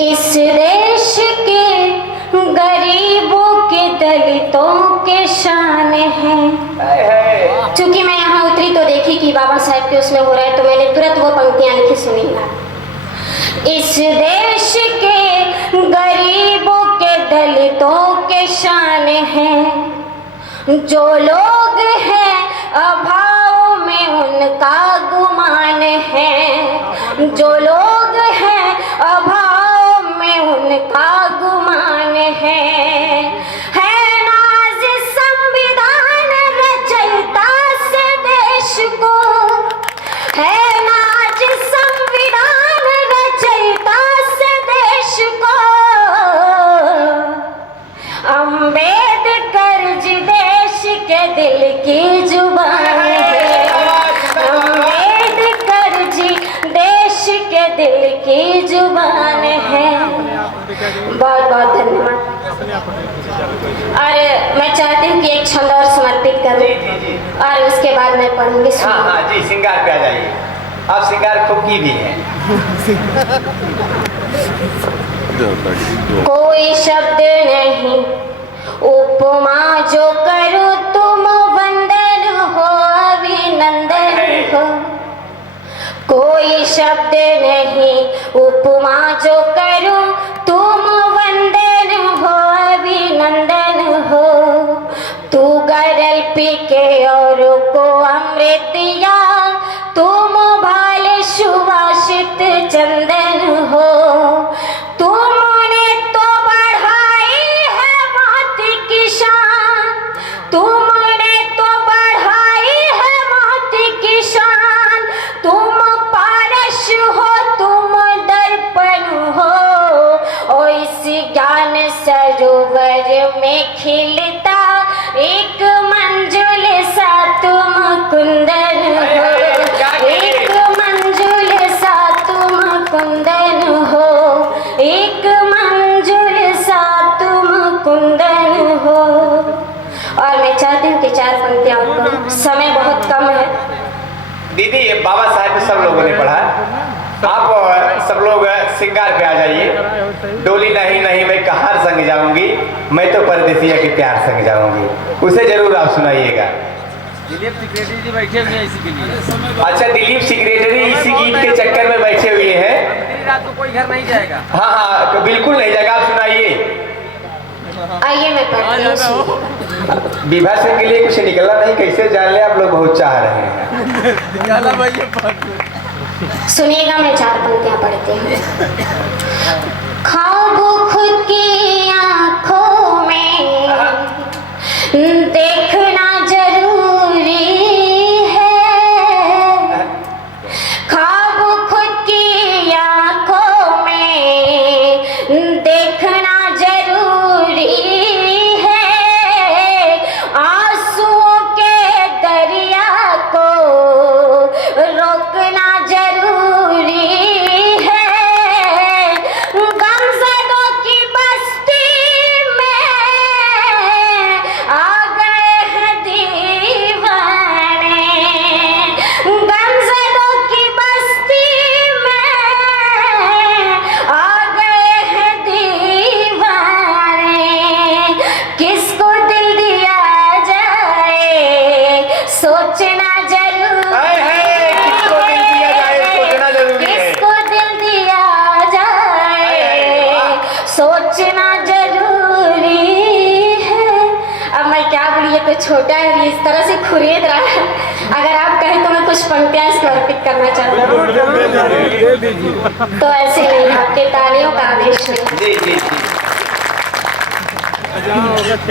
इस देश के गरीबों के दलितों के शान है। चूंकि मैं यहाँ उतरी तो देखी कि बाबा साहब के उसमें हो रहा है, तो मैंने तुरंत वो पंक्तियाँ लिखी, सुनिएगा। इस देश के गरीबों के दलितों के शान है, जो लोग हैं अभाव में उनका गुमान है, जो लोग हैं अभाव में उनका गुमान है नाज संविधान रचयिता से देश को, है नाज संविधान रचयिता से देश को। अम्बेडकर जी देश के दिल की जुबान है, अम्बेडकर जी देश के दिल की जुबान है। बहुत बहुत धन्यवाद। और मैं चाहती हूँ कि एक छंद और समर्पित करूँ और उसके बाद मैं पढ़ूंगी। हाँ हाँ जी, श्रृंगार पे आ जाइए। आप श्रृंगार खूब की भी हैं। कोई शब्द नहीं उपमा जो करो तुम वंदन हो, अभिनंदन हो। कोई शब्द नहीं उपमा जो करो तुम वंदन हो, अभिनंदन हो। तू गरल पी के और को अमृत या तुम भाले सुवासित चंदन हो। तुमने तो बढ़ाई है मौत की शान, तुमने तो बढ़ाई है मौत की शान। तुम पारस हो, तुम दर्पण हो, और इस ज्ञान सरोवर में खिलता एक मंजुल सा तुम कुंदन हो, एक मंजुल सा तुम कुंदन हो, एक मंजुल सा तुम कुंदन हो। और मैं चाहती हूँ कि 4 पंक्तियाँ और पढ़ूं, समय बहुत कम है। दीदी, ये बाबा साहब को सब लोगों ने पढ़ा। आप सब लोग श्रृंगार पे आ जाइए। डोली नहीं नहीं मैं कहार संग जाऊंगी, मैं तो परदेसिया के प्यार संग जाऊंगी, उसे जरूर आप सुनाइएगा। दिलीप सेक्रेटरी जी बैठे हुए हैं इसी के लिए। अच्छा, दिलीप सेक्रेटरी इसी गीत के चक्कर में बैठे हुए हैं। रात को कोई घर नहीं जाएगा। हाँ हाँ, तो बिल्कुल नहीं जाएगा, आप सुनाइए। आइए मैं पढ़ती हूँ। विभा सिंह के लिए कुछ निकला नहीं, कैसे जान ले, आप लोग बहुत चाह रहे हैं। सुनिएगा, मैं 4 पंक्तियाँ पढ़ती हूँ। ख्वाब खुद की आँखों में देखना जरूरी है, ख्वाब खुद की आँखों में देखना जरूरी है। आंसुओं के दरिया को रोकना जरूरी है। गमज़दों की बस्ती में आ गए हैं दीवाने, गमज़दों की बस्ती में आ गए हैं दीवाने। किसको दिल दिया जाए सोचना जरूरी है, किसको दिल दिया जाए सोचना जरूरी है। अब मैं क्या बोली, ये तो छोटा है, इस तरह से खुरेद रहा है। अगर आप कहें तो मैं कुछ पंक्तियाँ समर्पित करना चाहता हूँ, तो ऐसे नहीं, आपके तालियों का आदेश नहीं।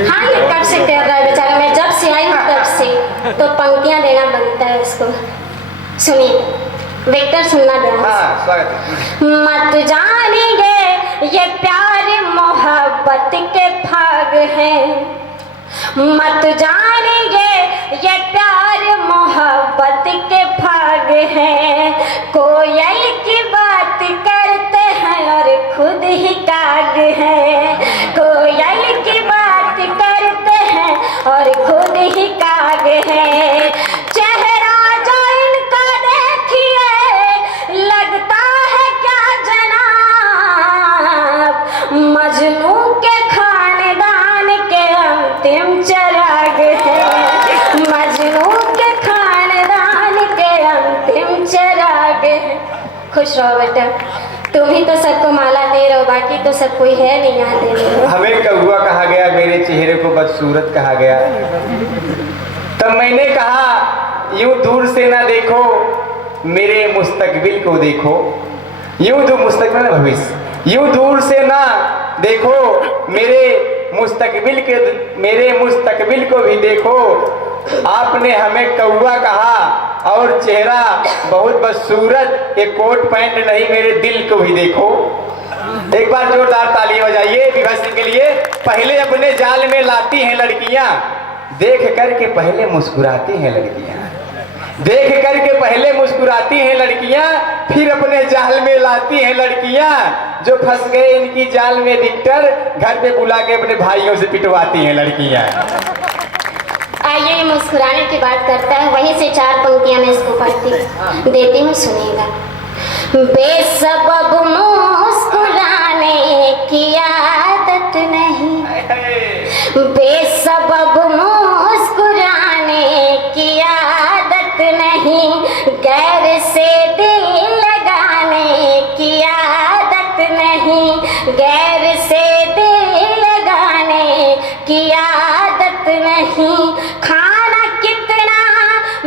हाँ, ये कब से कर रहा है बेचारा, मैं जब से आई हूँ तब से, तो पंक्तियाँ देना बनता है इसको। सुनिए, वेक्टर सुनना ध्यान हाँ, स्वागत है। मत जानिए ये प्यार मोहब्बत के भाग हैं, मत जानिए ये प्यार मोहब्बत के भाग हैं। कोयल की बात करते हैं और खुद ही काग है, कोयल की बात करते हैं और खुद ही काग है। चेहरा जो इनका देखिए लगता है क्या जना, खुश रहो बेटा। तुम ही तो सबको माला दे रहे हो, बाकी तो सब कोई है नहीं यहाँ देने को। हमें कौआ कहा गया, मेरे चेहरे को बदसूरत कहा गया। तब मैंने कहा यूं दूर से ना देखो, मेरे मुस्तकबिल को देखो। यूं दूर, मुस्तकबिल ना भविष्य, यूं दूर से ना देखो, मेरे मुस्तकबिल को भी देखो। आपने हमें कौआ कहा और चेहरा बहुत बदसूरत, एक कोट पैंट नहीं, मेरे दिल को भी देखो। एक बार जोरदार ताली बजाइए विभा सिंह के लिए। पहले अपने जाल में लाती हैं लड़कियां, देख करके पहले मुस्कुराती हैं लड़कियां। देख करके पहले मुस्कुराती हैं लड़कियां, फिर अपने जाल में लाती हैं लड़कियां। जो फंस गए इनकी जाल में विक्टर, घर पे बुला के अपने भाइयों से पिटवाती हैं लड़कियां। आइए मुस्कुराने की बात करता है, वहीं से 4 पंक्तियां मैं इसको पढ़ती देती हूँ, सुनिएगा। बेसबब मुस्कुराने की आदत नहीं, बेसबब मुस्कुराने की आदत नहीं, गैर से दिल लगाने की आदत नहीं, गैर से दिल लगाने की आदत नहीं। खाना कितना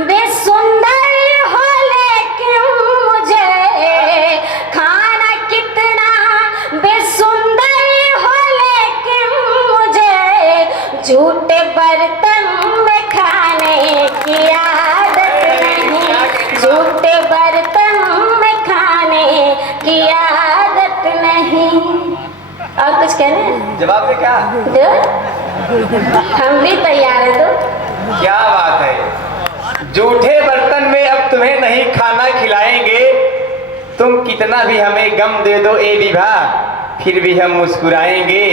बेसुंदर हो लेकिन मुझे, खाना कितना बेसुंदर हो लेकिन मुझे, झूठे बर्तन में खाने की आदत नहीं, झूठे बर्तन में खाने की आदत नहीं। और कुछ कहना है? जवाब दे क्या? दो, हम भी तैयार है। तो क्या बात है। जूठे बर्तन में अब तुम्हें नहीं खाना खिलाएंगे, तुम कितना भी हमें गम दे दो ए विभा, फिर भी हम मुस्कुराएंगे।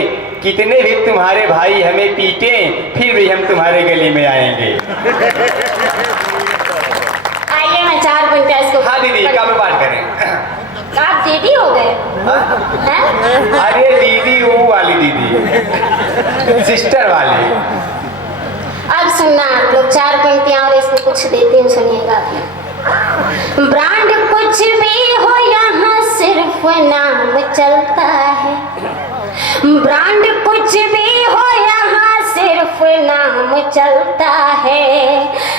कितने भी तुम्हारे भाई हमें पीटे, फिर भी हम तुम्हारे गली में आएंगे। आइए मैं 4 पंक्तियां इसको। हाँ दीदी, कब बात करें? आप दीदी हो गए हैं? अरे दीदी वो वाली दीदी, सिस्टर वाली। अब सुनना आप लोग 4 पंक्तियां और इसको कुछ देती हूँ, सुनिएगा। ब्रांड कुछ भी हो यहाँ सिर्फ नाम चलता है, ब्रांड कुछ भी हो यहाँ सिर्फ नाम चलता है।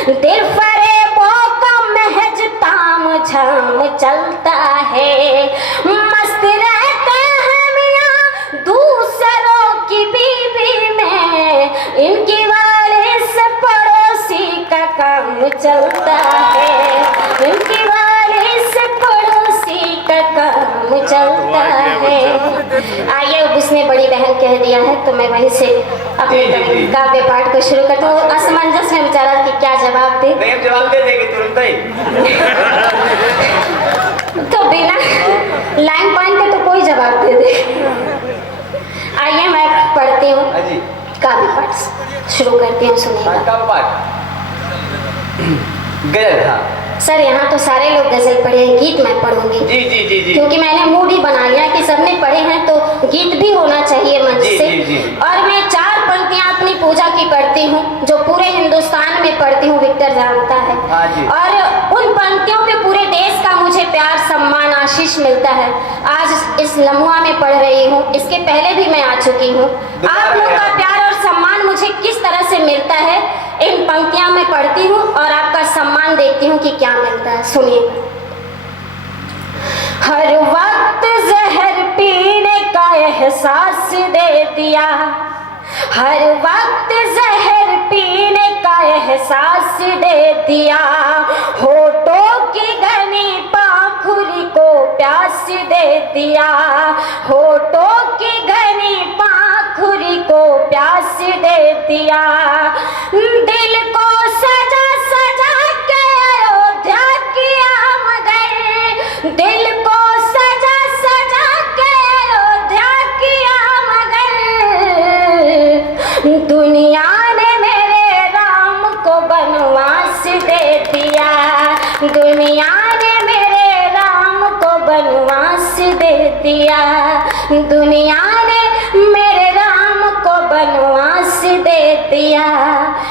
दिल फरेबों का महज ताम झाम चलता है। मस्त रहते हैं मियां दूसरों की बीवी में, इनकी वारिस पड़ोसी का काम चलता है, इनकी वारिस पड़ोसी का काम चलता है। आइए, अब उसने बड़ी बहन कह दिया है तो मैं वहीं से अपने काव्य पाठ को शुरू करता हूँ। असमंजस में बेचारा कि क्या जवाब दे। नहीं, जवाब दे देगी तुरंत ही। तो बिना लाइन पॉइंट के तो कोई जवाब दे दे। आइए मैं पढ़ती हूँ, काव्य पाठ शुरू करती हूँ, सुनिएगा। गजल। हाँ सर, यहाँ तो सारे लोग गजल पढ़े हैं, गीत मैं पढ़ूंगी। जी जी जी जी। क्योंकि मैंने मूड ही बना लिया कि सबने पढ़े हैं तो गीत भी होना चाहिए मंच से। और मैं 4 पंक्तियाँ अपनी पूजा की पढ़ती हूँ, जो पूरे हिंदुस्तान में पढ़ती हूँ, विक्टर जानता है। और उन पंक्तियों पे पूरे देश का मुझे प्यार, सम्मान, आशीष मिलता है। आज इस लम्हा में पढ़ रही हूँ, इसके पहले भी मैं आ चुकी हूँ। आप लोग का प्यार और सम्मान मुझे किस तरह से मिलता है, इन पंक्तियां मैं पढ़ती हूँ और आपका सम्मान देखती हूँ कि क्या मिलता है। सुनिए। हर वक्त जहर पीने का एहसास दे दिया, हर वक्त जहर पीने का एहसास दे दिया, होठों की घनी पाखुरी को प्यास दे दिया, होठों की घनी पाखुरी को प्यास दे दिया। दिल को सजा सजा के अयोध्या किया मगर, दिल को सजा सजा के अयोध्या किया मगर, दुनिया ने मेरे राम को बनवास दे दिया, दुनिया ने मेरे राम को बनवास दे दिया, दुनिया ने मेरे राम को बनवास दे दिया।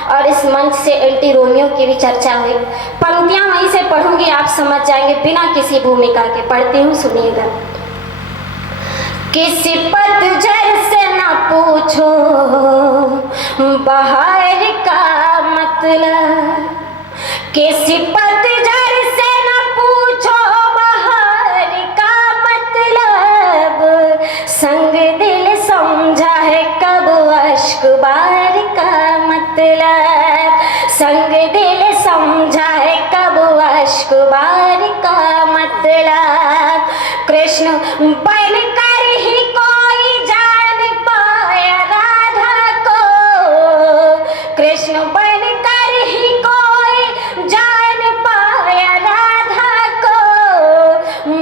और इस इस मंच से एंटी रोमियो की भी चर्चा हुई। पंक्तियां वहीं से पढ़ूंगी, आप समझ जाएंगे बिना किसी भूमिका के। पढ़ती हूँ, सुनिएगा। किसी पतझड़ से न पूछो बाहर का मतलब, किसी पतझड़ से न पूछो बाहर का मतलब, संग दिल समझा है कब अश्क बार का मतलब, संग दिल समझा है कब अश्क बार का मतलब। कृष्ण बन कर ही कोई जान पाया राधा को, कृष्ण बन कर ही कोई जान पाया राधा को,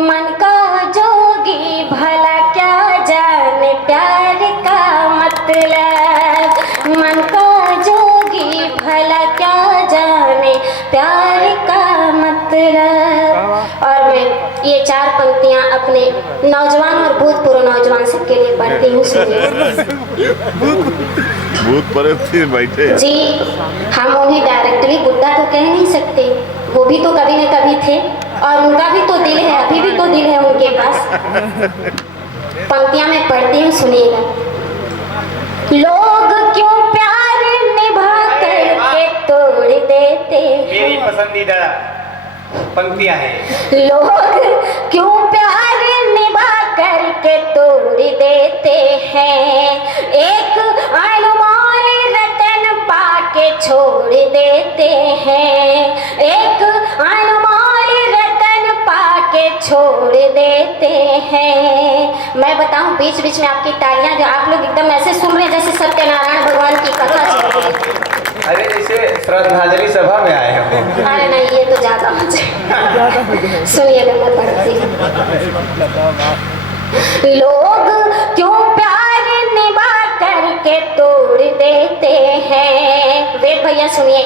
मन का जोगी भला क्या जाने प्यार का मतलब, मन का जोगी भला क्या जाने प्यार का मतलब। और मैं ये 4 पंक्तियां अपने नौजवान और भूतपूर्व नौजवान सबके लिए पढ़ती हूँ, सुनिए। भूत परे बैठे जी, हम उन्हें डायरेक्टली बुड्ढा तो कह नहीं सकते, वो भी तो कभी न कभी थे और उनका भी तो दिल है, अभी भी तो दिल है उनके पास। पंक्तियां मैं पढ़ती हूँ, सुनिएगा। लोग क्यों प्यार निभा करके तोड़ देते, मेरी पसंदीदा पंक्तियां हैं। लोग क्यों प्यार निभा करके तोड़ देते हैं, एक अनमोल रतन पाके छोड़ देते हैं, एक अनमोल रतन पाके छोड़ देते हैं। मैं बताऊं, बीच बीच में आपकी तालियां जो आप लोग एकदम ऐसे सुन रहे हैं जैसे सत्यनारायण भगवान की कथा चल रही है। अरे जैसे श्रद्धांजलि सभा में आए हम। अरे नहीं, ये तो ज्यादा मजा। सुनिएगा, मैं पढ़ती हूँ। लोग क्यों प्यार निभा करके तोड़ देते हैं, वेद भैया सुनिए।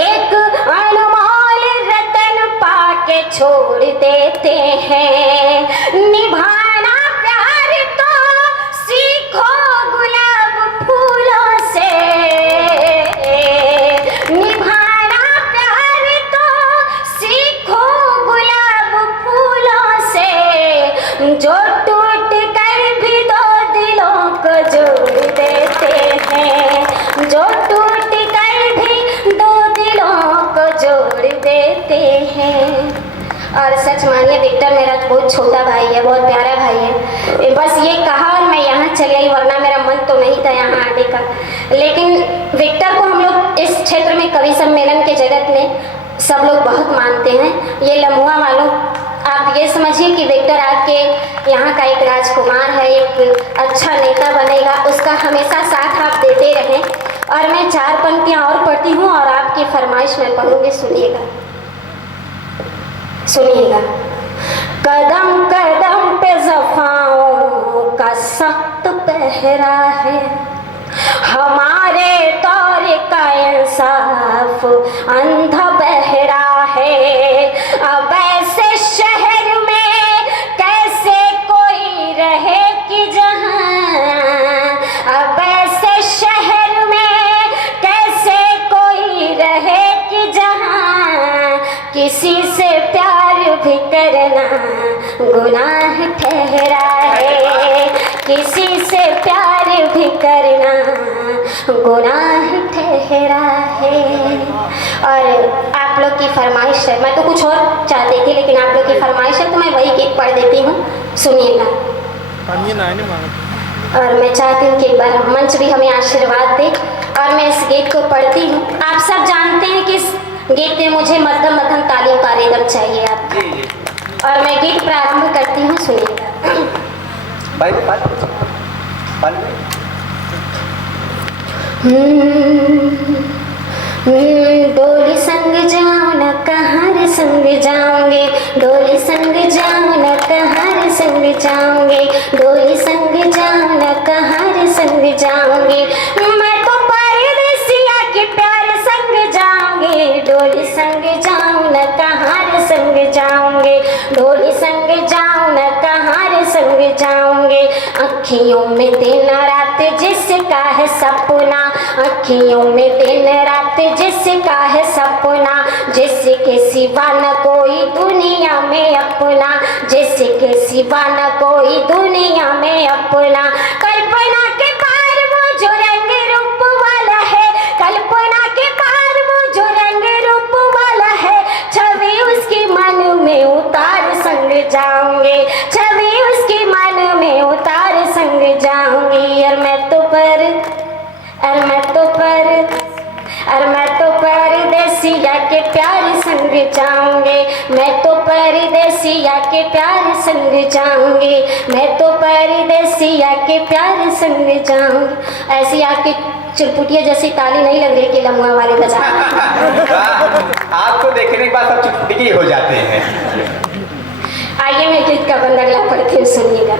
एक अनमोल रतन पाके छोड़ देते हैं, निभाना प्यार तो सीखो गुलाब फूलों से, निभाना प्यार तो सीखो गुलाब फूलों से, जो टूट कर भी 2 दिलों को जोड़ देते हैं, जो टूट कर भी 2 दिलों को जोड़ देते हैं। और सच मानिए, विक्टर मेरा बहुत छोटा भाई है, बहुत प्यारा भाई है। बस ये कहा और मैं यहाँ चली आई, वरना मेरा मन तो नहीं था यहाँ आने का। लेकिन विक्टर को हम लोग इस क्षेत्र में कवि सम्मेलन के जगत में सब लोग बहुत मानते हैं। ये लम्हुआ वालों, आप ये समझिए कि विक्टर आपके यहाँ का एक राजकुमार है, एक अच्छा नेता बनेगा, उसका हमेशा साथ आप देते रहें। और मैं 4 पंक्तियाँ और पढ़ती हूँ और आपकी फरमाइश में पढ़ूंगी, सुनिएगा, सुनिएगा। कदम कदम पे ज़फ़ाओं का सख्त पहरा है, हमारे दौर का इंसाफ अंधा बहरा है। अब ऐसे शहर में कैसे कोई रहे कि जहां, अब ऐसे शहर में कैसे कोई रहे कि जहां, किसी से प्यार भी करना गुनाह ठहरा है, किसी से प्यार भी करना गुनाह ठहरा है। और आप लोग की फरमाइश है, मैं तो कुछ और चाहती थी लेकिन आप लोग की फरमाइश है तो मैं वही गीत पढ़ देती हूँ, सुनिएगा। और मैं चाहती हूँ कि एक बार मंच भी हमें आशीर्वाद दे और मैं इस गीत को पढ़ती हूँ। आप सब जानते हैं कि इस गीत में मुझे मध्यम मध्यम तालियों का रिदम चाहिए आपका। और मैं गीत प्रारंभ करती हूँ, सुनिएगा। डोली संग जाओ न कहाँ संग जाओगे, डोली संग जाओ न कहाँ संग जाओगे, डोली संग जाओ न कहाँ संग जाओगे, मैं तो परदेसिया के प्यार संग जाऊंगी, डोली संग जाओ न कहाँ संग जाओगे, डोली संग जाओ न कहाँ संग जाओगे, अखियों में दिन रात जिसका है सपना, अखियों में दिन रात जिसका है सपना, जिसके सिवा न कोई दुनिया में अपना, जिसके सिवा न कोई दुनिया में अपना। कल्पना के पार वो जो रंग रूप वाला है, कल्पना के पार वो जो रंग रूप वाला है, छवि उसकी मन में उतार संग जाऊंगे, छवि उसकी मन में उतार संग जाऊंगी। और मैं तो परदेसिया के प्यार संग जाऊंगे, मैं तो परदेसिया के प्यार संग जाऊंगी, मैं तो परदेसिया के प्यार संग जाऊंगी। ऐसी आपकी चुरपुटिया जैसी ताली नहीं लग रही कि लम्हा वाले बजा। आपको देखने के बाद सब चुटपुटी हो जाते हैं। आइए मैं गीत का बंद अगला पढ़ते हुए सुनिएगा।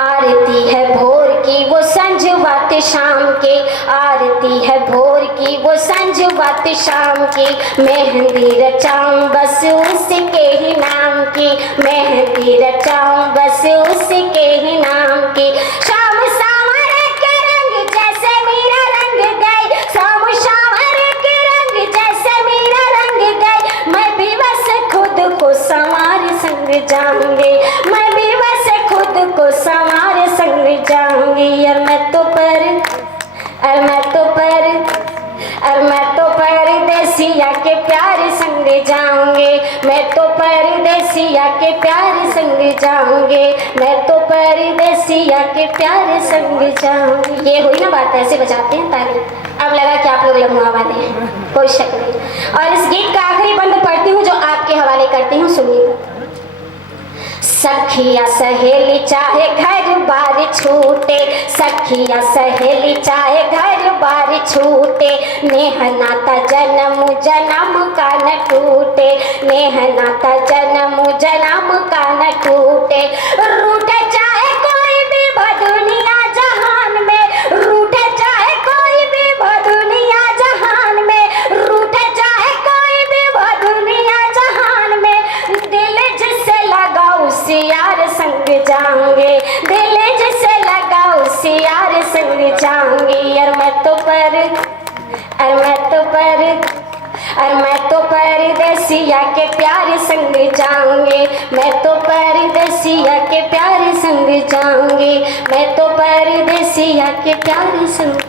आरती है भोर की वो संजुबात शाम की, आरती है भोर की वो संजुबात शाम की, मेहंदी रचाऊं बस उसके ही नाम की, मेहंदी रचाऊं बस उसके ही नाम की। शाम सांवरे के रंग जैसे मेरा रंग गए, शाम सांवरे के रंग जैसे मेरा रंग गए, मैं भी बस खुद को संवार संग जाऊंगी, मैं भी बस खुद को संवार संग जाऊंगी। और मैं तो परदेसिया के प्यार संग जाऊंगे, मैं तो परदेसिया के प्यार संग जाऊंगे, मैं तो परदेसिया के प्यार संग जाऊंगी। ये हुई ना बात, ऐसे बजाते हैं ताली। अब लगा कि आप लोग लम्हा वाले हैं, कोई शक नहीं। और इस गीत का आखिरी बंद पढ़ती हूँ जो आपके हवाले करती हूँ, सुनिएगा। सखिया सहेली चाहे घर बार छूटे, सखिया सहेली चाहे घर बार छूटे, नेह नाता जन्म जन्म का न टूटे, नेह नाता जन्म जन्म का न टूटे। रूठे चाहे कोई भी दुनिया जहान में, रूठे चाहे कोई भी दुनिया जहान में, रूठे चाहे कोई भी दुनिया जहान में, दिल जिससे लगा उसी यार संग जाऊंगे, दिल जिससे लगा उसी यार संग जाऊंगी। और मैं तो परदेसिया के प्यार संग जाऊंगी, मैं तो परदेसिया के प्यार संग जाऊंगी, मैं तो परदेसिया के प्यार संग